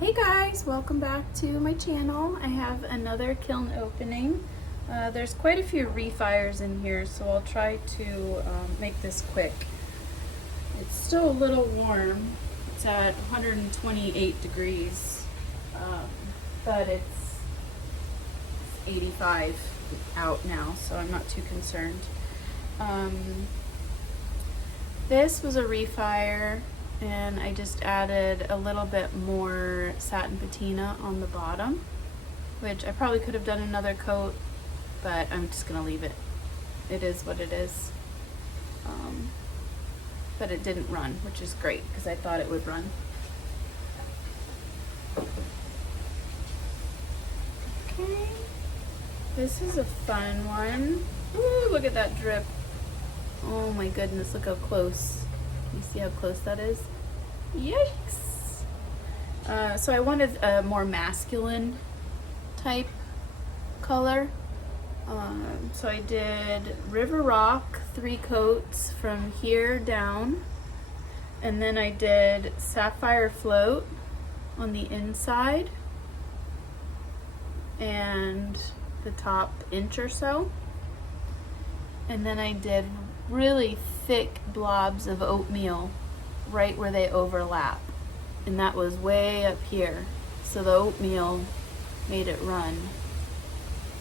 Hey guys, welcome back to my channel. I have another kiln opening. There's quite a few refires in here, so I'll try to make this quick. It's still a little warm. It's at 128 degrees, but it's 85 out now, so I'm not too concerned. This was a refire, and I just added a little bit more satin patina on the bottom, which I probably could have done another coat, but I'm just gonna leave it. It is what it is. But it didn't run, which is great because I thought it would run. Okay, this is a fun one. Ooh, look at that drip. Oh my goodness, look how close. You see how close that is? Yikes! So I wanted a more masculine type color. So I did River Rock 3 coats from here down. And then I did Sapphire Float on the inside. And the top inch or so. And then I did really thick blobs of oatmeal right where they overlap, and that was way up here, so the oatmeal made it run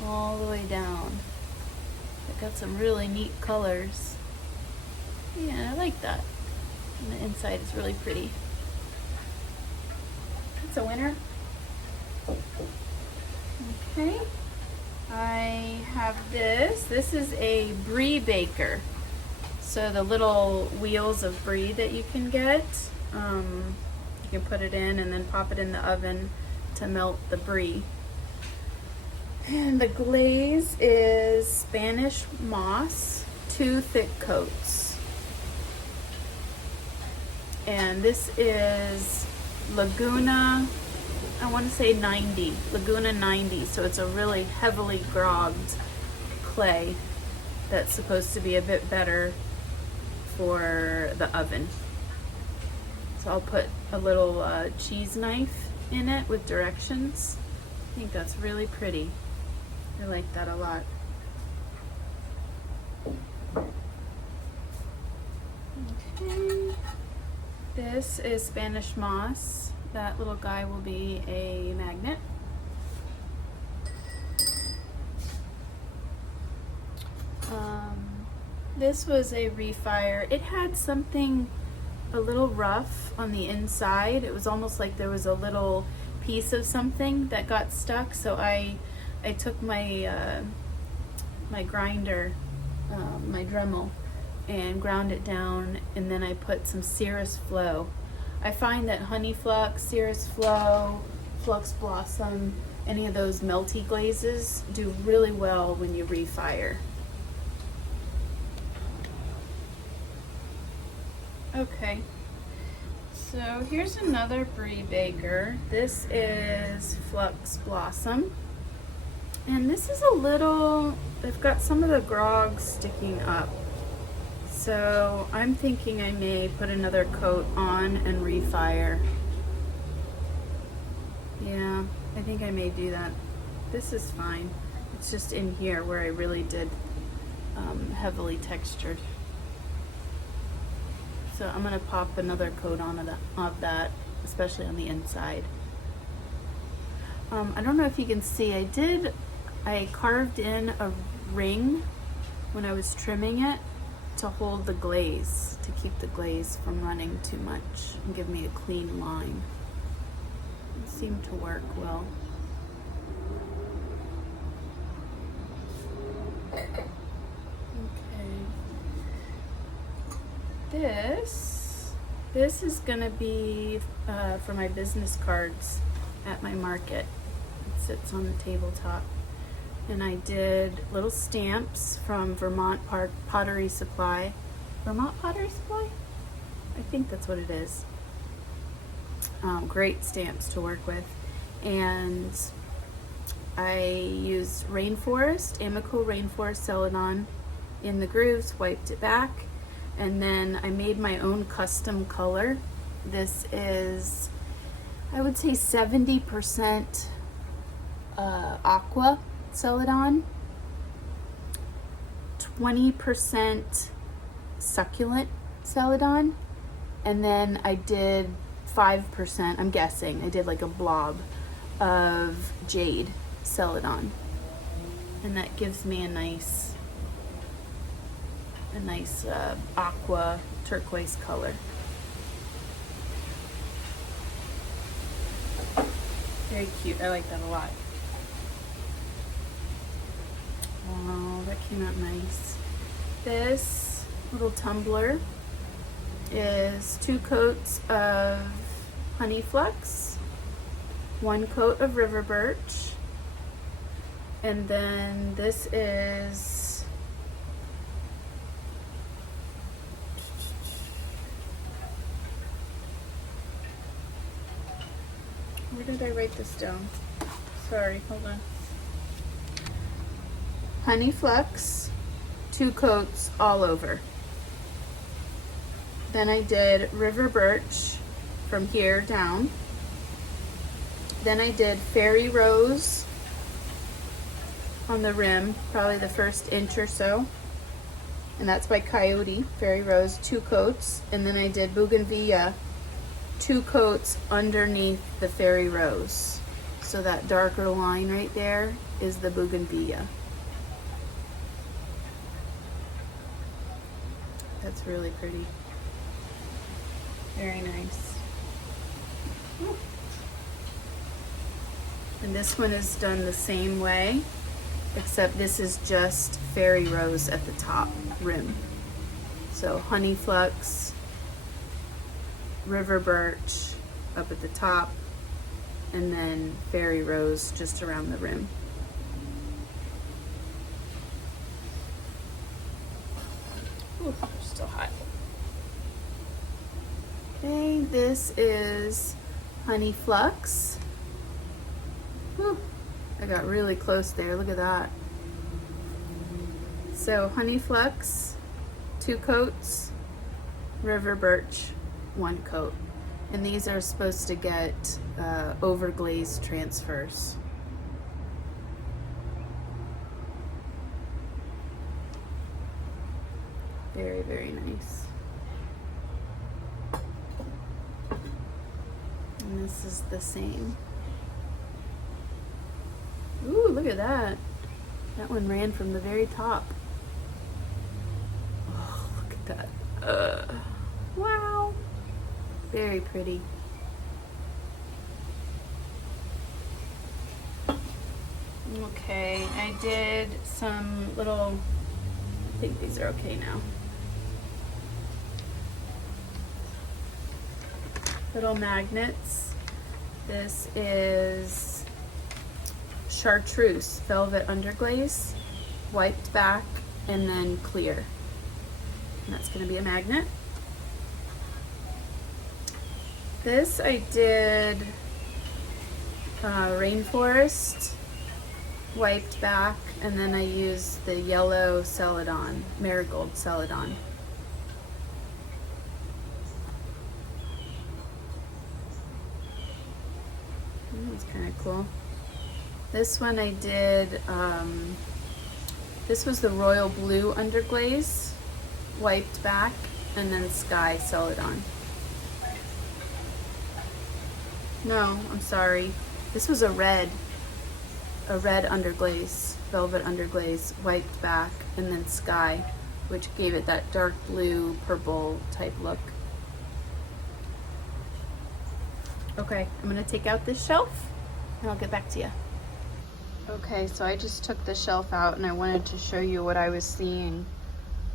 all the way down. It got some really neat colors. Yeah, I like that. And the inside is really pretty. It's a winner. Okay, I have this. This is a brie baker. So the little wheels of brie that you can get, you can put it in and then pop it in the oven to melt the brie. And the glaze is Spanish moss, 2 thick coats. And this is Laguna, I want to say 90, Laguna 90. So it's a really heavily grogged clay that's supposed to be a bit better for the oven. So I'll put a little cheese knife in it with directions. I think that's really pretty. I like that a lot. Okay. This is Spanish moss. That little guy will be a magnet. This was a refire. It had something a little rough on the inside. It was almost like there was a little piece of something that got stuck. So I took my my grinder, my Dremel, and ground it down, and then I put some Cirrus Flow. I find that Honey Flux, Cirrus Flow, Flux Blossom, any of those melty glazes do really well when you refire. Okay, so here's another brie baker. This is Flux Blossom, and this is a little, they've got some of the grogs sticking up, so I'm thinking I may put another coat on and refire. Yeah, I think I may do that. This is fine. It's just in here where I really did heavily textured. So I'm gonna pop another coat on of that, especially on the inside. I don't know if you can see, I carved in a ring when I was trimming it to hold the glaze, to keep the glaze from running too much and give me a clean line. It seemed to work well. This is gonna be for my business cards at my market. It sits on the tabletop. And I did little stamps from Vermont Pottery Supply. Vermont Pottery Supply? I think that's what it is. Great stamps to work with. And I used Rainforest, Amaco Rainforest Celadon in the grooves, wiped it back, and then I made my own custom color. This is I would say 70% aqua celadon, 20% succulent celadon, and then I did 5%, I'm guessing, I did like a blob of jade celadon. And that gives me a nice aqua turquoise color. Very cute, I like that a lot. Oh, that came out nice. This little tumbler is 2 coats of honey flux, 1 coat of river birch, and then this is where did I write this down? Sorry, hold on. Honey flux, 2 coats all over. Then I did river birch from here down. Then I did fairy rose on the rim, probably the first inch or so. And that's by Coyote, fairy rose, 2 coats. And then I did bougainvillea, 2 coats underneath the fairy rose. So that darker line right there is the bougainvillea. That's really pretty. Very nice. Ooh. And this one is done the same way, except this is just fairy rose at the top rim. So honey flux, river birch up at the top, and then fairy rose just around the rim. Ooh, they're still hot. Okay, this is honey flux. Whew, I got really close there, look at that. So honey flux, 2 coats, river birch, 1 coat. And these are supposed to get over glaze transfers. Very, very nice. And this is the same. Ooh, look at that. That one ran from the very top. Oh, look at that. Wow. Very pretty. Okay, I did some little, I think these are okay now. Little magnets. This is chartreuse velvet underglaze, wiped back and then clear. And that's going to be a magnet. This I did rainforest, wiped back, and then I used the yellow celadon, marigold celadon. That's kind of cool. This one I did, this was the royal blue underglaze, wiped back, and then sky celadon. No, I'm sorry. This was a red underglaze, velvet underglaze, wiped back, and then sky, which gave it that dark blue, purple type look. Okay, I'm gonna take out this shelf and I'll get back to you. Okay, so I just took the shelf out and I wanted to show you what I was seeing.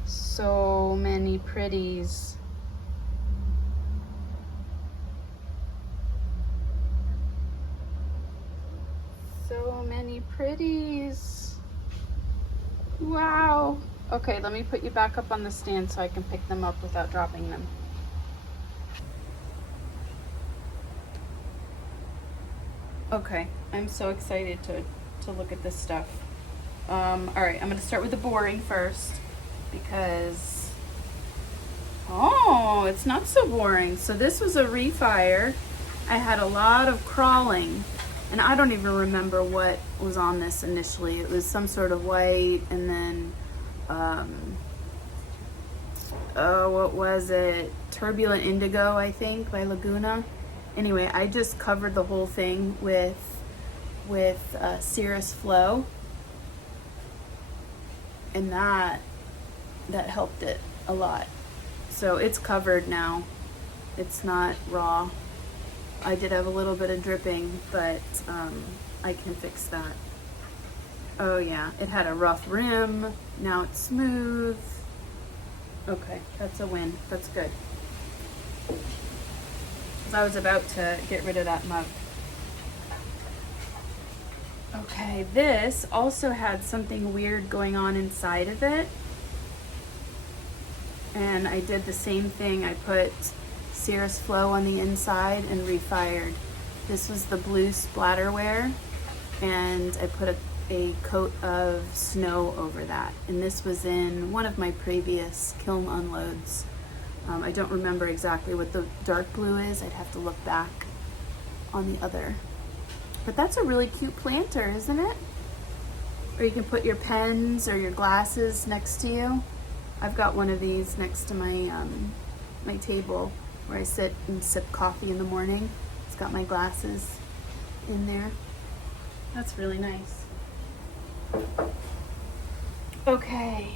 So many pretties. So many pretties. Wow. Okay, let me put you back up on the stand so I can pick them up without dropping them. Okay, I'm so excited to look at this stuff. All right, I'm gonna start with the boring first because, oh, it's not so boring. So this was a refire I had a lot of crawling, and I don't even remember what was on this initially. It was some sort of white, and then, oh, what was it? Turbulent Indigo, I think, by Laguna. Anyway, I just covered the whole thing with Cirrus Flow, and that helped it a lot. So it's covered now. It's not raw. I did have a little bit of dripping, but I can fix that. Oh yeah, it had a rough rim. Now it's smooth. Okay, that's a win. That's good. 'Cause I was about to get rid of that mug. Okay, this also had something weird going on inside of it. And I did the same thing. I put Cirrus Flow on the inside and refired. This was the blue splatterware, and I put a coat of snow over that. And this was in one of my previous kiln unloads. I don't remember exactly what the dark blue is. I'd have to look back on the other. But that's a really cute planter, isn't it? Or you can put your pens or your glasses next to you. I've got one of these next to my my table where I sit and sip coffee in the morning. It's got my glasses in there. That's really nice. Okay.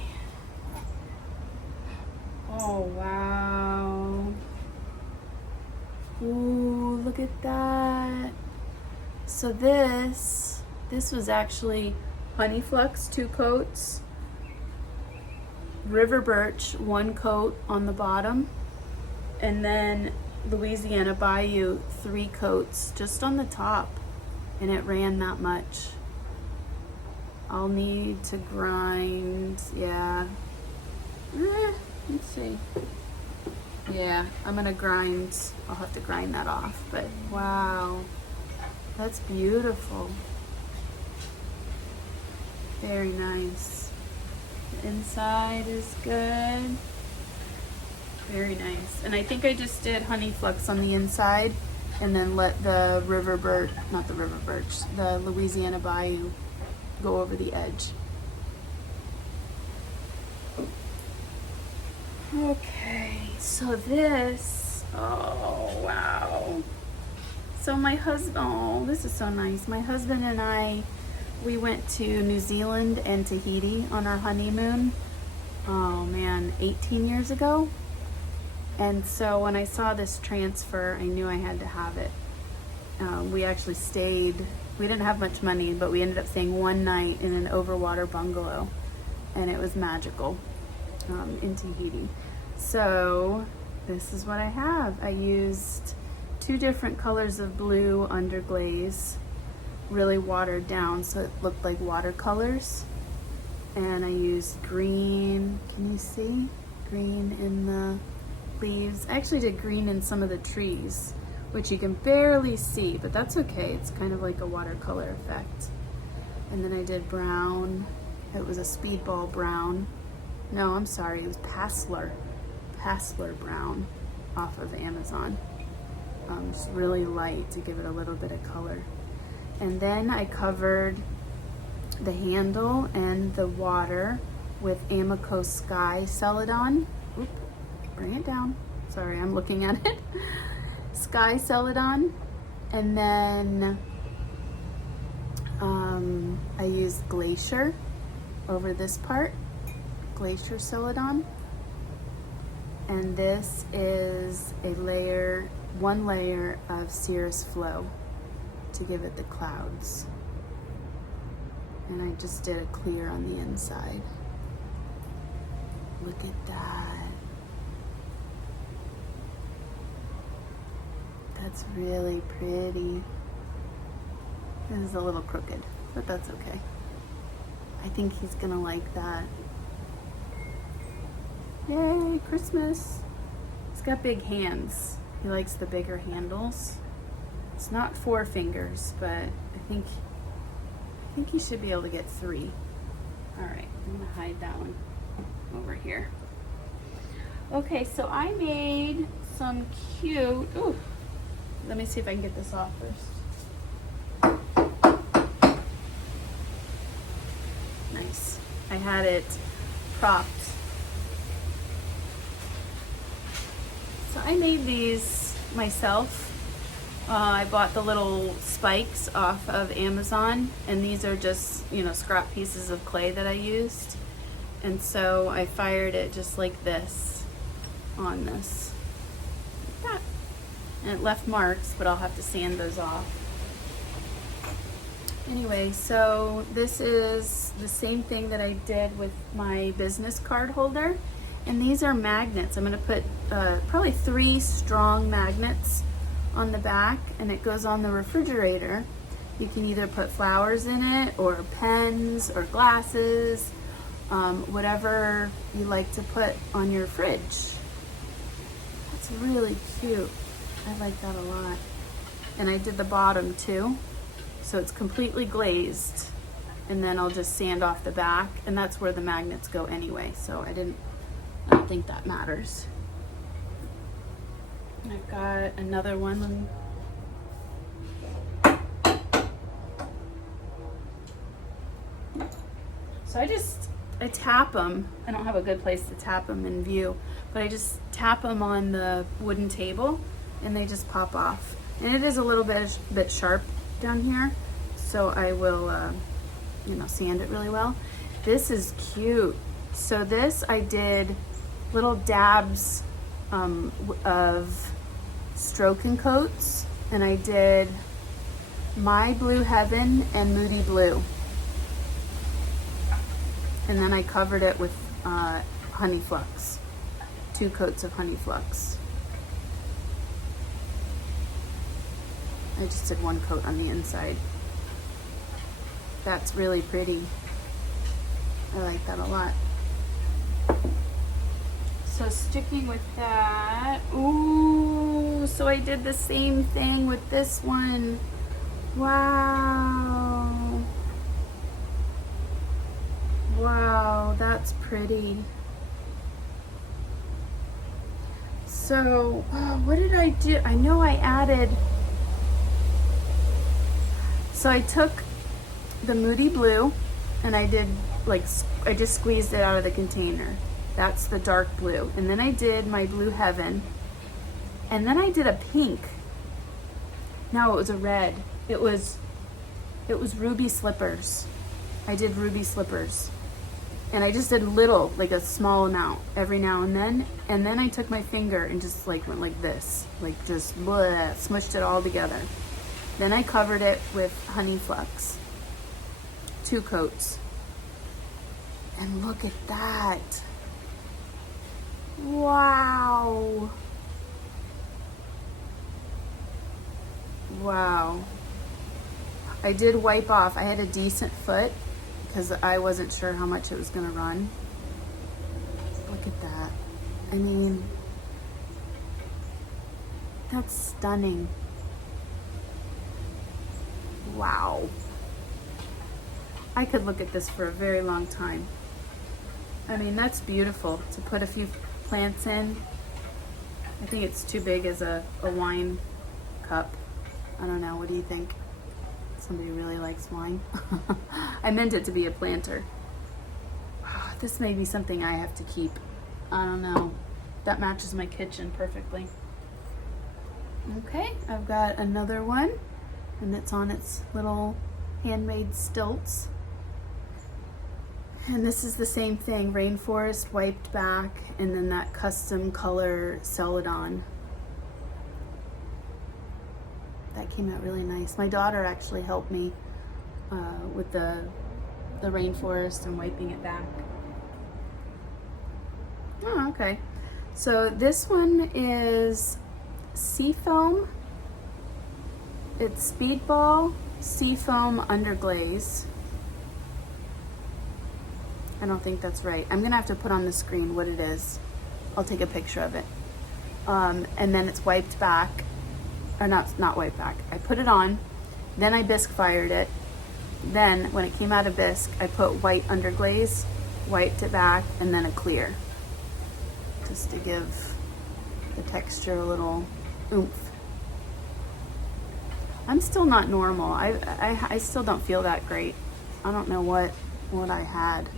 Oh, wow. Ooh, look at that. So this was actually honey flux, 2 coats, river birch, 1 coat on the bottom, and then Louisiana Bayou, 3 coats just on the top, and it ran that much. I'll need to grind, yeah. Let's see. Yeah, I'm gonna grind, I'll have to grind that off, but wow, that's beautiful. Very nice. The inside is good. Very nice. And I think I just did honey flux on the inside and then let the river birch, not the river birch, the Louisiana Bayou go over the edge. Okay, so this, oh wow. So my husband, oh, this is so nice. My husband and I, we went to New Zealand and Tahiti on our honeymoon, oh man, 18 years ago. And so when I saw this transfer, I knew I had to have it. We actually stayed, we didn't have much money, but we ended up staying 1 night in an overwater bungalow, and it was magical in Tahiti. So this is what I have. I used 2 different colors of blue under glaze, really watered down so it looked like watercolors. And I used green, can you see? Green in the leaves. I actually did green in some of the trees, which you can barely see, but that's okay. It's kind of like a watercolor effect. And then I did brown. It was a speedball brown. No, I'm sorry, it was Passler brown off of Amazon. Just really light to give it a little bit of color. And then I covered the handle and the water with Amaco Sky Celadon. Oop, bring it down. Sorry, I'm looking at it. Sky Celadon. And then I used Glacier over this part. Glacier Celadon. And this is a layer, 1 layer of Cirrus Flow to give it the clouds. And I just did a clear on the inside. Look at that. That's really pretty. This is a little crooked, but that's okay. I think he's gonna like that. Yay, Christmas. He's got big hands. He likes the bigger handles. It's not 4 fingers, but I think he should be able to get 3. All right, I'm gonna hide that one over here. Okay, so I made some cute, ooh, let me see if I can get this off first. Nice. I had it propped. So I made these myself. I bought the little spikes off of Amazon, and these are just, you know, scrap pieces of clay that I used. And so I fired it just like this on this. Like that. And it left marks, but I'll have to sand those off. Anyway, so this is the same thing that I did with my business card holder. And these are magnets. I'm gonna put probably 3 strong magnets on the back, and it goes on the refrigerator. You can either put flowers in it, or pens, or glasses, whatever you like to put on your fridge. That's really cute. I like that a lot. And I did the bottom too. So it's completely glazed, and then I'll just sand off the back, and that's where the magnets go anyway. So I don't think that matters. I've got another one. So I tap them. I don't have a good place to tap them in view, but I just tap them on the wooden table, and they just pop off. And it is a little bit sharp down here, so I will, you know, sand it really well. This is cute. So this, I did little dabs of stroke and coats, and I did My Blue Heaven and Moody Blue, and then I covered it with honey flux, 2 coats of honey flux. I just did 1 coat on the inside. That's really pretty. I like that a lot. So sticking with that, ooh, so I did the same thing with this one. Wow. Wow, that's pretty. So, what did I do? I know I added, so I took the Moody Blue, and I did like, I just squeezed it out of the container. That's the dark blue. And then I did My Blue Heaven, and then I did a pink. No, it was a red. It was Ruby Slippers. I did Ruby Slippers. And I just did little, like a small amount every now and then I took my finger and just like went like this, like just bleh, smushed it all together. Then I covered it with honey flux, 2 coats. And look at that. Wow. Wow. I did wipe off. I had a decent foot because I wasn't sure how much it was going to run. Look at that. I mean, that's stunning. Wow. I could look at this for a very long time. I mean, that's beautiful to put a few plants in. I think it's too big as a wine cup. I don't know, what do you think? Somebody really likes wine. I meant it to be a planter. This may be something I have to keep. I don't know. That matches my kitchen perfectly. Okay, I've got another one, and it's on its little handmade stilts. And this is the same thing, rainforest wiped back, and then that custom color celadon. That came out really nice. My daughter actually helped me with the rainforest and wiping it back. Oh, okay. So this one is Seafoam. It's Speedball Seafoam Underglaze. I don't think that's right. I'm gonna have to put on the screen what it is. I'll take a picture of it. And then it's wiped back, or not wiped back. I put it on, then I bisque fired it. Then when it came out of bisque, I put white underglaze, wiped it back, and then a clear, just to give the texture a little oomph. I'm still not normal. I still don't feel that great. I don't know what I had.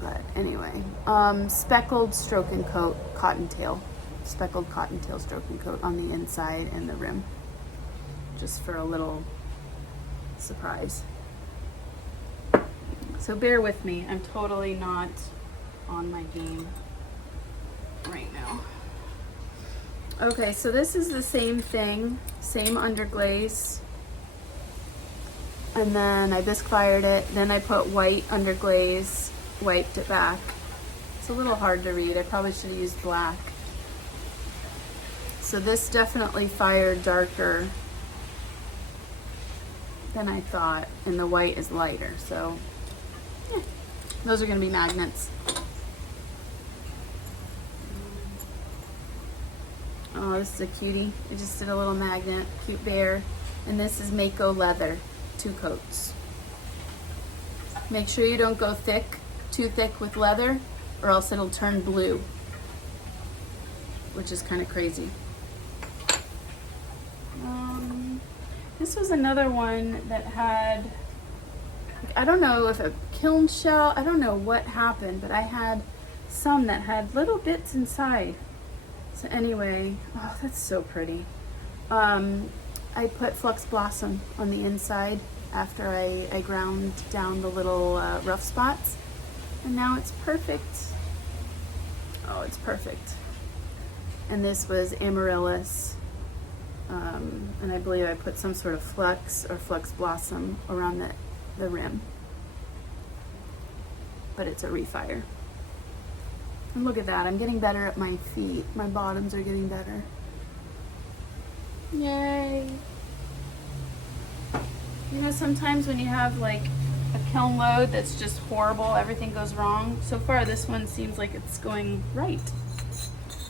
But anyway, speckled stroke and coat cottontail. Speckled cottontail stroke and coat on the inside and the rim. Just for a little surprise. So bear with me. I'm totally not on my game right now. Okay, so this is the same thing, same underglaze. And then I bisque fired it. Then I put white underglaze, wiped it back. It's a little hard to read. I probably should have used black. So this definitely fired darker than I thought, and the white is lighter. So yeah, those are going to be magnets. Oh, this is a cutie. I just did a little magnet, cute bear. And this is Mayco leather, 2 coats. Make sure you don't go too thick with leather, or else it'll turn blue, which is kind of crazy. This was another one that had, I don't know if a kiln shell, I don't know what happened, but I had some that had little bits inside. So anyway, oh, that's so pretty. I put Flux Blossom on the inside after I ground down the little rough spots. And now it's perfect. Oh, it's perfect. And this was Amaryllis. And I believe I put some sort of Flux or Flux Blossom around the rim. But it's a refire. And look at that, I'm getting better at my feet. My bottoms are getting better. Yay. You know, sometimes when you have like a kiln load that's just horrible, everything goes wrong. So far this one seems like it's going right.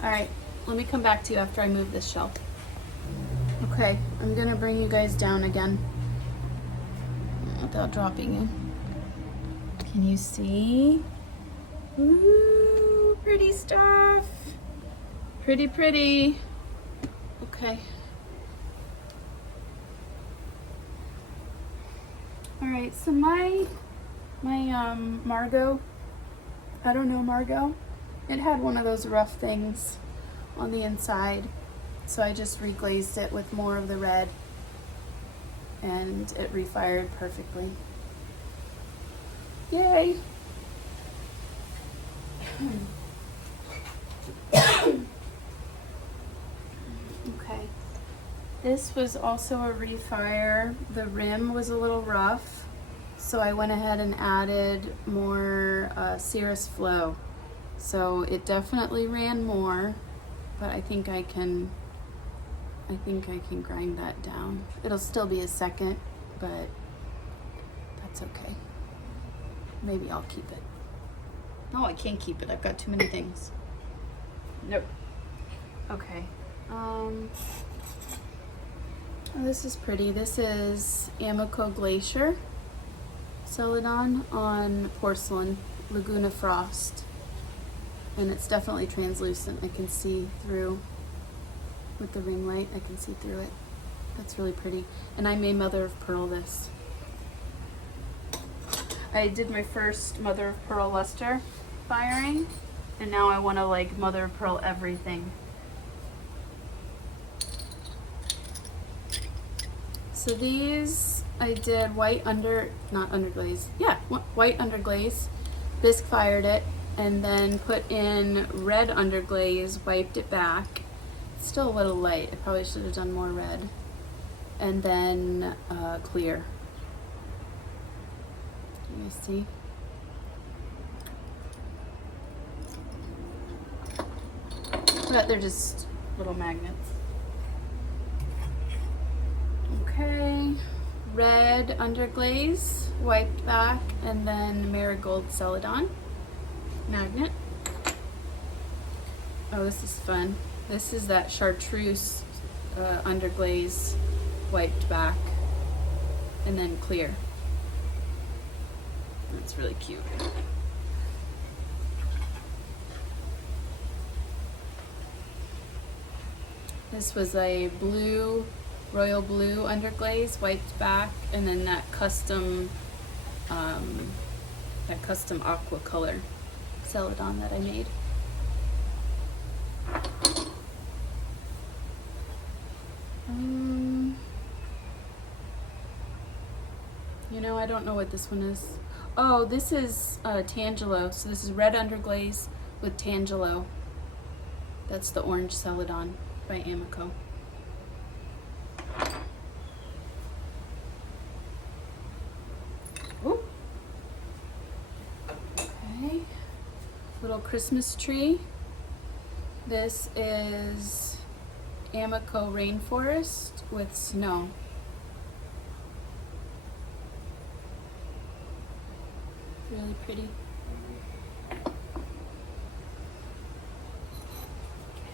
All right, let me come back to you after I move this shelf. Okay, I'm gonna bring you guys down again without dropping you. Can you see? Ooh, pretty stuff. Pretty, pretty. Okay. All right, so my Margot, I don't know Margot, it had one of those rough things on the inside. So I just reglazed it with more of the red and it refired perfectly. Yay! Okay. This was also a refire. The rim was a little rough, so I went ahead and added more Cirrus Flow. So it definitely ran more, but I think I can grind that down. It'll still be a second, but that's okay. Maybe I'll keep it. No, I can't keep it. I've got too many things. Nope. Okay. Oh, this is pretty. This is Amaco Glacier Celadon on porcelain Laguna Frost. And it's definitely translucent. I can see through with the ring light. I can see through it. That's really pretty. And I made mother of pearl this. I did my first mother of pearl luster firing, and now I want to like mother of pearl everything. So these I did white not underglaze. Yeah, white underglaze. Bisque fired it, and then put in red underglaze, wiped it back. It's still a little light. I probably should have done more red. And then clear. Can you see? But they're just little magnets. Okay, red underglaze, wiped back, and then marigold celadon magnet. Oh, this is fun. This is that chartreuse underglaze, wiped back, and then clear. That's really cute. This was a blue royal blue underglaze wiped back, and then that custom aqua color Celadon that I made. You know, I don't know what this one is. Oh, this is Tangelo. So this is red underglaze with Tangelo. That's the orange Celadon by Amaco. Ooh. Okay. Little Christmas tree. This is Amaco Rainforest with snow. Really pretty.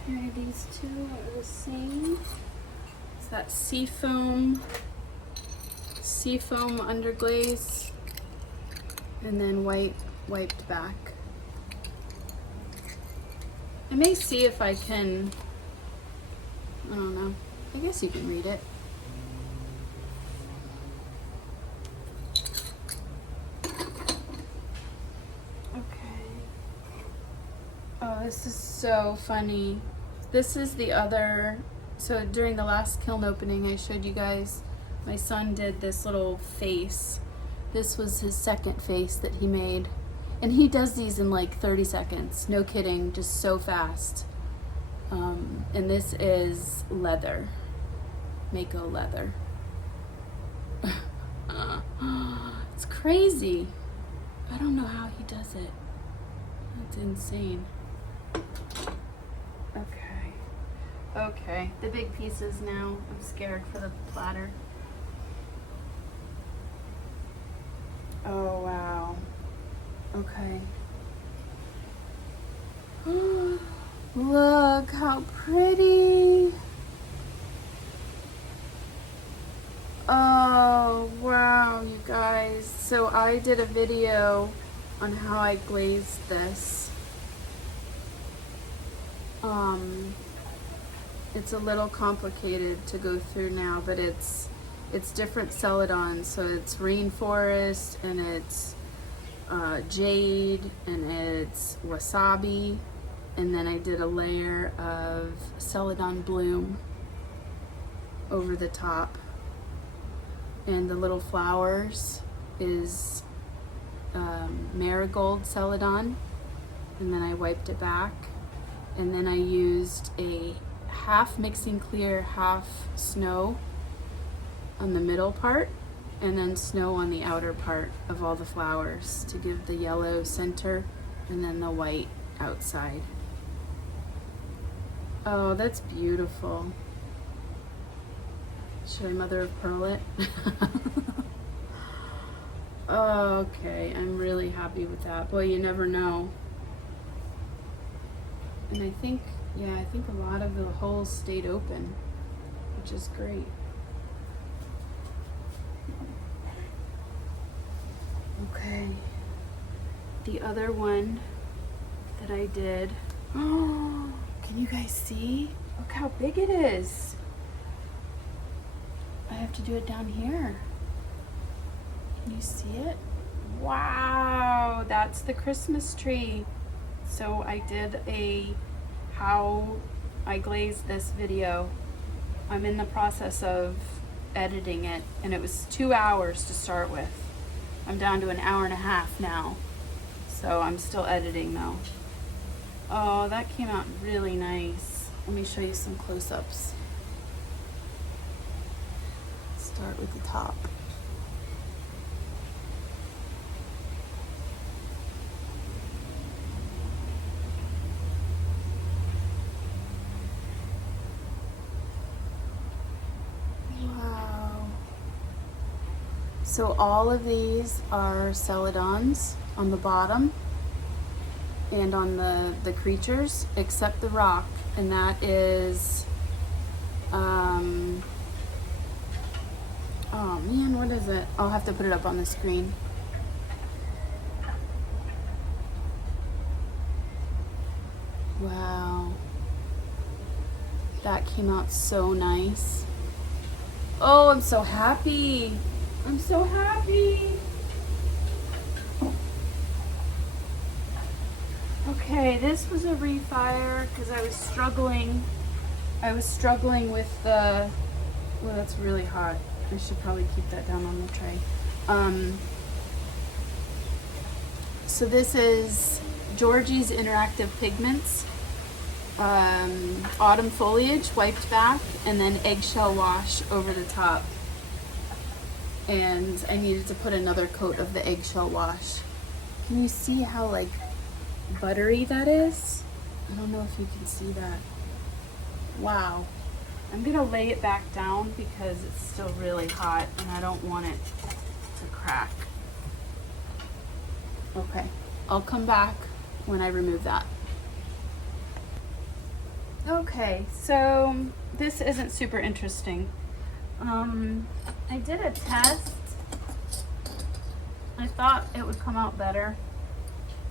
Okay, these two are the same. It's that seafoam underglaze, and then wiped back. I may see if I can, I don't know, I guess you can read it. This is so funny. This is the other, so during the last kiln opening I showed you guys, my son did this little face. This was his second face that he made. And he does these in like 30 seconds, no kidding, just so fast. And this is leather, Mayco leather. It's crazy. I don't know how he does it. It's insane. Okay, the big pieces now. I'm scared for the platter. Oh, wow. Okay. Look how pretty. Oh, wow, you guys. So I did a video on how I glazed this. It's a little complicated to go through now, but it's different Celadons. So it's rainforest, and it's jade, and it's wasabi, and then I did a layer of Celadon bloom over the top, and the little flowers is marigold Celadon, and then I wiped it back, and then I used a half mixing clear, half snow on the middle part, and then snow on the outer part of all the flowers to give the yellow center and then the white outside. Oh, that's beautiful. Should I mother of pearl it? Oh, okay, I'm really happy with that. Boy, you never know. And I think, yeah, I think a lot of the holes stayed open, which is great. Okay, the other one that I did, oh, can you guys see? Look how big it is. I have to do it down here. Can you see it? Wow, that's the Christmas tree. So I did a how I glazed this video. I'm in the process of editing it, and it was 2 hours to start with. I'm down to an hour and a half now. So I'm still editing though. Oh, that came out really nice. Let me show you some close-ups. Start with the top. Wow. So all of these are Celadons on the bottom and on the creatures, except the rock, and that is, oh man, what is it? I'll have to put it up on the screen. Wow. That came out so nice. Oh, I'm so happy. I'm so happy. Okay, this was a refire because I was struggling. With the, well, that's really hot. I should probably keep that down on the tray. So this is Georgie's Interactive Pigments. Autumn foliage wiped back, and then eggshell wash over the top. And I needed to put another coat of the eggshell wash. Can you see how like buttery that is? I don't know if you can see that. Wow. I'm gonna lay it back down because it's still really hot and I don't want it to crack. Okay, I'll come back when I remove that. Okay, so this isn't super interesting. I did a test. I thought it would come out better,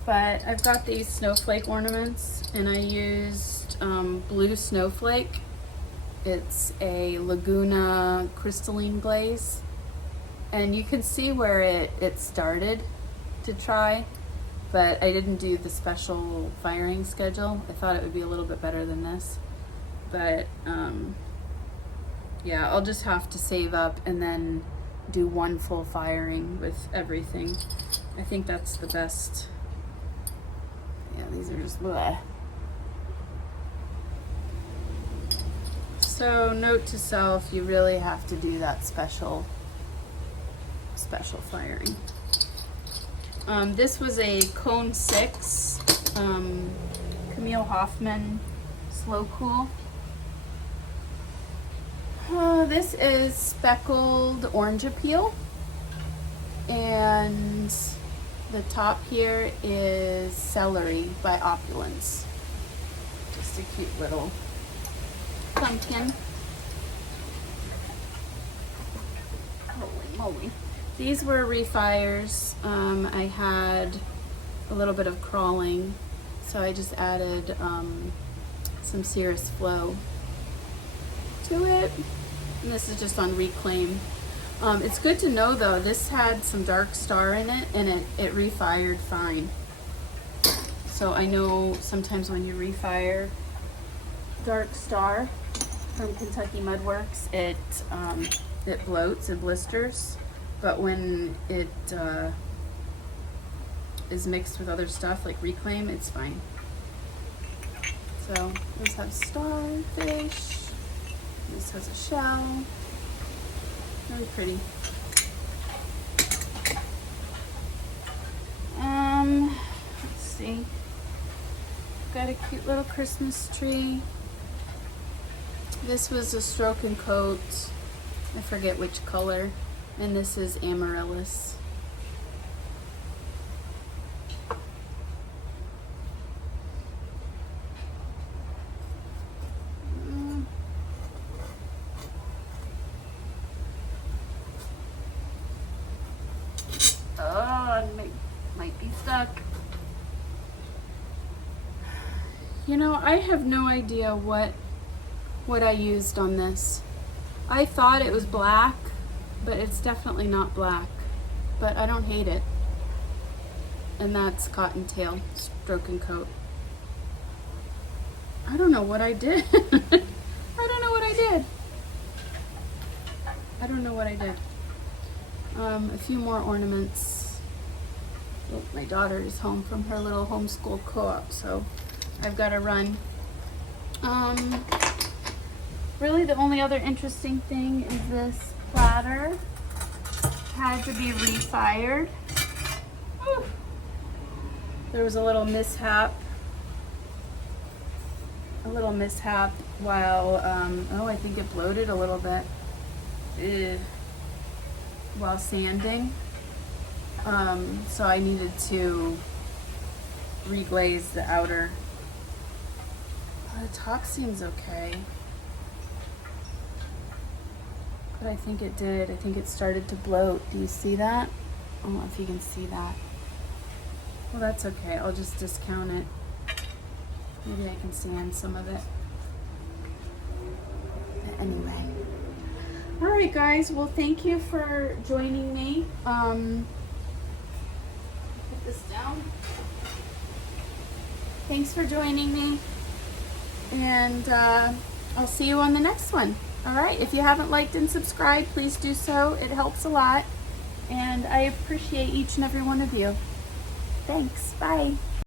but I've got these snowflake ornaments and I used blue snowflake. It's a Laguna crystalline glaze, and you can see where it started to try, but I didn't do the special firing schedule. I thought it would be a little bit better than this, but yeah, I'll just have to save up and then do one full firing with everything. I think that's the best. Yeah, these are just bleh. So note to self, you really have to do that special firing. This was a Cone 6 Camille Hoffman Slow Cool. This is speckled orange peel, and the top here is Celery by Opulence. Just a cute little pumpkin. Holy moly. These were refires. I had a little bit of crawling, so I just added some Cirrus Flow to it. And this is just on Reclaim. It's good to know though, this had some Dark Star in it and it refired fine. So I know sometimes when you refire Dark Star from Kentucky Mud Works, it bloats and blisters, but when it is mixed with other stuff like Reclaim, it's fine. So this has starfish, this has a shell, very pretty. Let's see, got a cute little Christmas tree. This was a stroke and coat, I forget which color, and this is Amaryllis. Oh, it might be stuck. You know, I have no idea what I used on this. I thought it was black, but it's definitely not black, but I don't hate it. And that's Cottontail Stroke and Coat. I don't know what I did. I don't know what I did. I don't know what I did. A few more ornaments. Oh, my daughter is home from her little homeschool co-op, so I've got to run. Really the only other interesting thing is this platter had to be refired. Whew. There was a little mishap while, oh, I think it bloated a little bit. While sanding. So I needed to reglaze the outer. The top seems okay. But I think it started to bloat. Do you see that? I don't know if you can see that. Well, that's okay. I'll just discount it. Maybe I can sand some of it. But anyway. All right, guys. Well, thank you for joining me. Put this down. Thanks for joining me, and I'll see you on the next one. All right. If you haven't liked and subscribed, please do so. It helps a lot, and I appreciate each and every one of you. Thanks. Bye.